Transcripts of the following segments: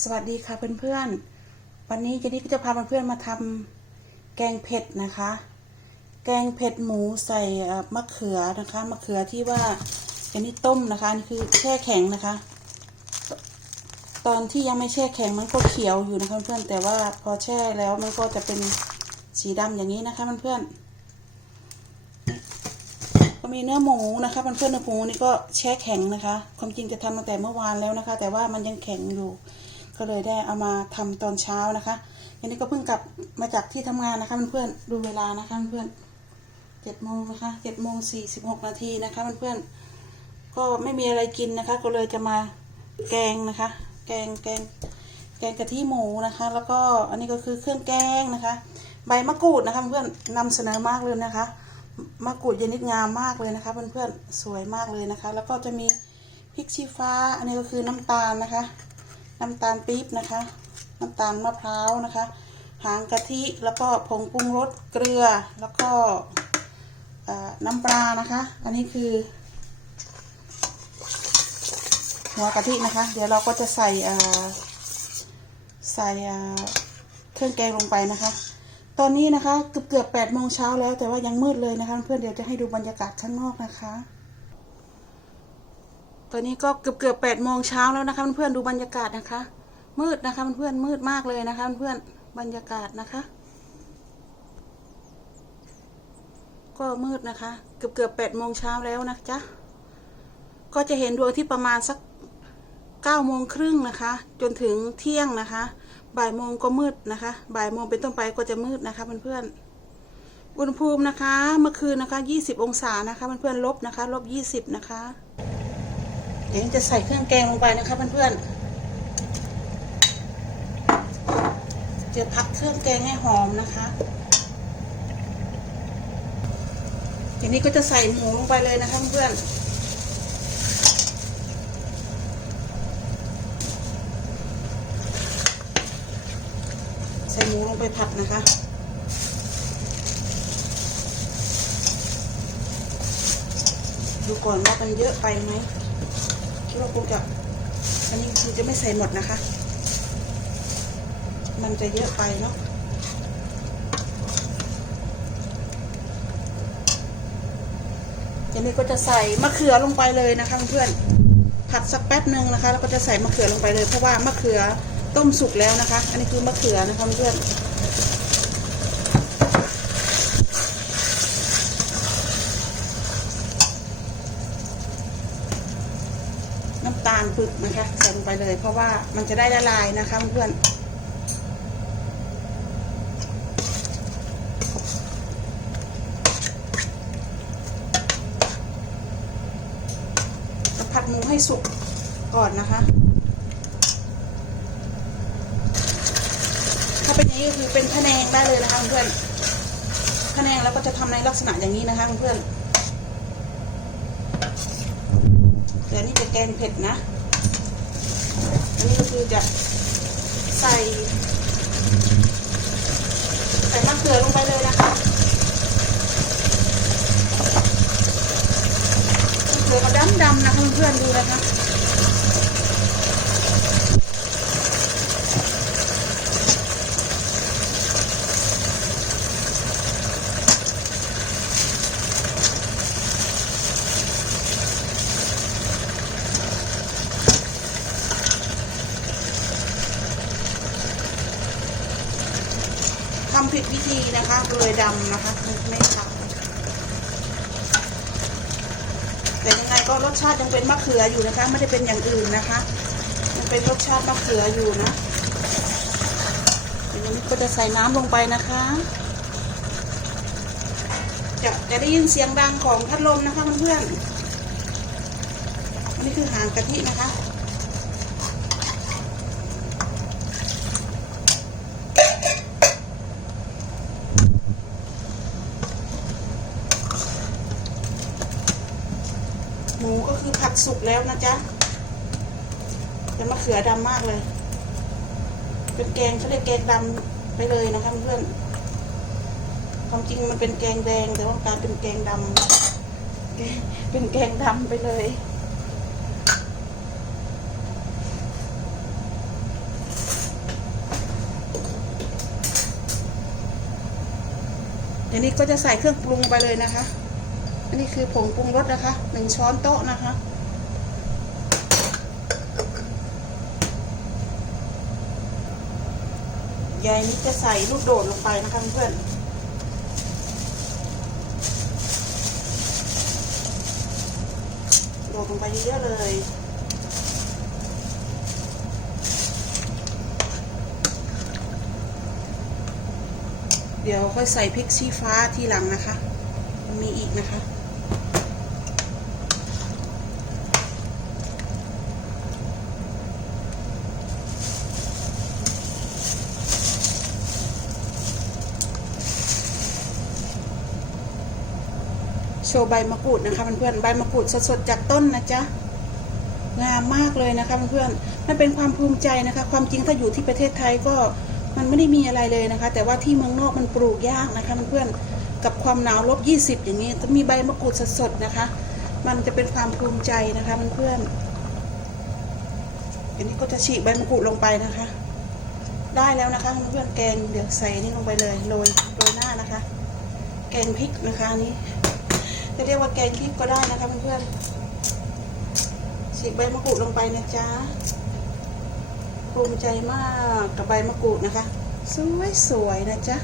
สวัสดีค่ะเพื่อนๆ วันนี้เจนี่ก็จะพาเพื่อนๆมาทำแกงเผ็ดนะคะ แกงเผ็ดหมูใส่มะเขือนะคะ มะเขือที่ว่าเจนี่ต้มนะคะอันนี่คือแช่แข็งนะคะ ตอนที่ยังไม่แช่แข็งมันก็เขียวอยู่นะคะเพื่อนๆ แต่ว่าพอแช่แล้วมันก็จะเป็นสีดำอย่างนี้นะคะเพื่อนๆ ก็มีเนื้อหมูนะคะเพื่อนๆเนื้อหมูนี่ก็แช่แข็งนะคะ ความจริงจะทำตั้งแต่เมื่อวานแล้วนะคะ แต่ว่ามันยังแข็งอยู่ ก็เลยได้เอามาทำตอนเช้านะคะอันนี้ก็เพิ่งกลับมาจากที่ทำงานนะคะเพื่อนๆดูเวลานะคะเพื่อนเจ็ดโมงนะคะเจ็ดโมงสี่สิบหกนาทีนะคะเพื่อนๆก็ไม่มีอะไรกินนะคะ ก็เลยจะมาแกงนะคะ แกงแกงแกงกะทิหมูนะคะ แล้วก็อันนี้ก็คือเครื่องแกงนะคะ ใบมะกรูดนะคะเพื่อนนำเสนอมากเลยนะคะมะกรูดยนนิดงามมากเลยนะคะเพื่อนๆสวยมากเลยนะคะ แล้วก็จะมีพริกชี้ฟ้า อันนี้ก็คือน้ำตาลนะคะ น้ำตาลปี๊บนะคะ น้ำตาลมะพร้าวนะคะ หางกะทิแล้วก็ผงปรุงรสเกลือแล้วก็น้ำปลานะคะ อันนี้คือ หัวกะทินะคะ เดี๋ยวเราก็จะใส่ใส่เอ่อเครื่องแกงลงไปนะคะ ตอนนี้นะคะเกือบเกือบแปดโมงเช้าแล้วแต่ว่ายังมืดเลยนะคะ เพื่อนเดี๋ยวจะให้ดูบรรยากาศข้างนอกนะคะ ตอนนี้ก็เกือบเกือบแปดโมงเช้าแล้วนะคะเพื่อนๆดูบรรยากาศนะคะ มืดนะคะเพื่อนๆมืดมากเลยนะคะเพื่อนๆบรรยากาศนะคะ ก็มืดนะคะ เกือบเกือบแปดโมงเช้าแล้วนะจ๊ะก็จะเห็นดวงที่ประมาณสักเก้าโมงครึ่งนะคะ จนถึงเที่ยงนะคะ บ่ายโมงก็มืดนะคะ บ่ายโมงเป็นต้นไปก็จะมืดนะคะเพื่อนๆอุณหภูมินะคะ เมื่อคืนนะคะยี่สิบองศานะคะเพื่อนๆลบนะคะ ลบยี่สิบนะคะ เดี๋ยวจะใส่เครื่องแกงลงไปนะคะเพื่อนๆจะพักเครื่องแกงให้หอมนะคะทีนี้ก็จะใส่หมูลงไปเลยนะคะเพื่อนๆใส่หมูลงไปผัดนะคะดูก่อนว่ามันเยอะไปไหม คิดว่าคงจะอันนี้คือจะไม่ใส่หมดนะคะ มันจะเยอะไปเนาะทีนี้ก็จะใส่มะเขือลงไปเลยนะคะเพื่อนผัดสักแป๊บหนึ่งนะคะ แล้วก็จะใส่มะเขือลงไปเลย เพราะว่ามะเขือต้มสุกแล้วนะคะ อันนี้คือมะเขือนะคะเพื่อน ตาลปึกนะคะใส่ลงไปเลย เพราะว่ามันจะได้ละลายนะคะเพื่อนจะผัดหมูให้สุกก่อนนะคะ ถ้าเป็นอย่างนี้ก็คือเป็นพะแนงได้เลยนะคะเพื่อนพะแนงแล้วก็จะทำในลักษณะอย่างนี้นะคะเพื่อน แต่นี่จะแกงเผ็ดนะ อันนี้ก็คือจะใส่ ใส่มะเขือลงไปเลยนะคะมะเขือก็ดำๆนะคะเพื่อนๆดูนะคะ ผิดวิธีนะคะเลยดำนะคะไม่ขาวแต่ยังไงก็รสชาติยังเป็นมะเขืออยู่นะคะ ไม่ได้เป็นอย่างอื่นนะคะยังเป็นรสชาติมะเขืออยู่นะทีนี้ก็จะใส่น้ำลงไปนะคะ จะจะได้ยินเสียงดังของพัดลมนะคะเพื่อนๆอันนี้คือหางกะทินะคะ สุกแล้วนะจ๊ะเป็นมะเขือดำมากเลย เป็นแกงเขาเรียกแกงดำไปเลยนะคะเพื่อนความจริงมันเป็นแกงแดง แต่ว่ากลายเป็นแกงดำเป็นแกงดำไปเลยเดี๋ยวนี้ก็จะใส่เครื่องปรุงไปเลยนะคะ อันนี้คือผงปรุงรสนะคะ หนึ่งช้อนโต๊ะนะคะ ยายนี้จะใส่ลูกโดดลงไปนะคะเพื่อนโดดลงไปเยอะๆเลยเดี๋ยวค่อยใส่พริกชี้ฟ้าทีหลังนะคะ มีอีกนะคะ ชว์ใบมะกรูดนะคะเพื่อนๆใบมะกรูดสดๆจากต้นนะจ๊ะงามมากเลยนะคะเพื่อนๆมันเป็นความภูมิใจนะคะ ความจริงถ้าอยู่ที่ประเทศไทยก็มันไม่ได้มีอะไรเลยนะคะ แต่ว่าที่เมืองนอกมันปลูกยากนะคะเพื่อนๆกับความหนาวลบยี่สิบอย่างนี้จะมีใบมะกรูดสดๆนะคะ มันจะเป็นความภูมิใจนะคะเพื่อนๆอันนี้ก็จะฉีกใบมะกรูดลงไปนะคะ ได้แล้วนะคะเพื่อนๆแกงเดี๋ยวใส่นี่ลงไปเลยโรยโรยหน้านะคะ แกงพริกนะคะนี้ จะเรียกว่าแกงพริกก็ได้นะคะเพื่อนๆฉีกใบมะกรูดลงไปนะจ๊ะภูมิใจมากกับใบมะกรูดนะคะ สวยสวยๆนะจ๊ะ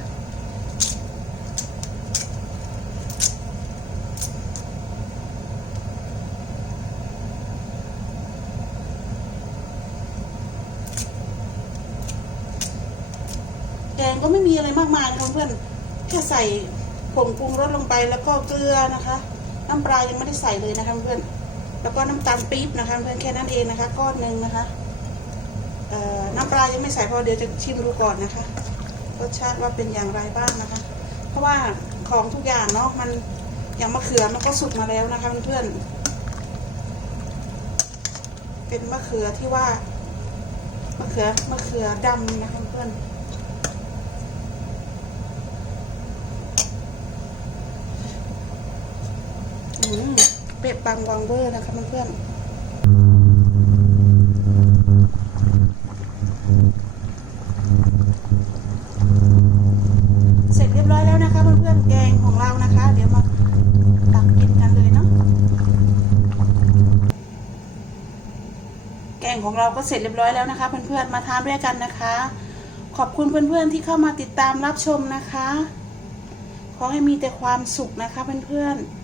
แกงก็ไม่มีอะไรมากมายนะเพื่อนแค่ใส่ ผงปรุงรสลงไปแล้วก็เกลือนะคะ น้ำปลายังไม่ได้ใส่เลยนะคะเพื่อนแล้วก็น้ำตาลปี๊บนะคะเพื่อนแค่นั้นเองนะคะ ก้อนหนึ่งนะคะน้ำปลายังไม่ใส่เพราะเดี๋ยวจะชิมดูก่อนนะคะรสชาติว่าเป็นอย่างไรบ้างนะคะ เพราะว่าของทุกอย่างเนาะมันอย่างมะเขือมันก็สุกมาแล้วนะคะเพื่อนเป็นมะเขือที่ว่ามะเขือมะเขือดำนะคะเพื่อน อืม เป็ดปังวังเบอร์นะคะเพื่อนๆเสร็จเรียบร้อยแล้วนะคะเพื่อนๆแกงของเรานะคะ เดี๋ยวมาตักกินกันเลยเนาะแกงของเราก็เสร็จเรียบร้อยแล้วนะคะ เพื่อนๆมาทานด้วยกันนะคะ ขอบคุณเพื่อนๆที่เข้ามาติดตามรับชมนะคะขอให้มีแต่ความสุขนะคะเพื่อนๆ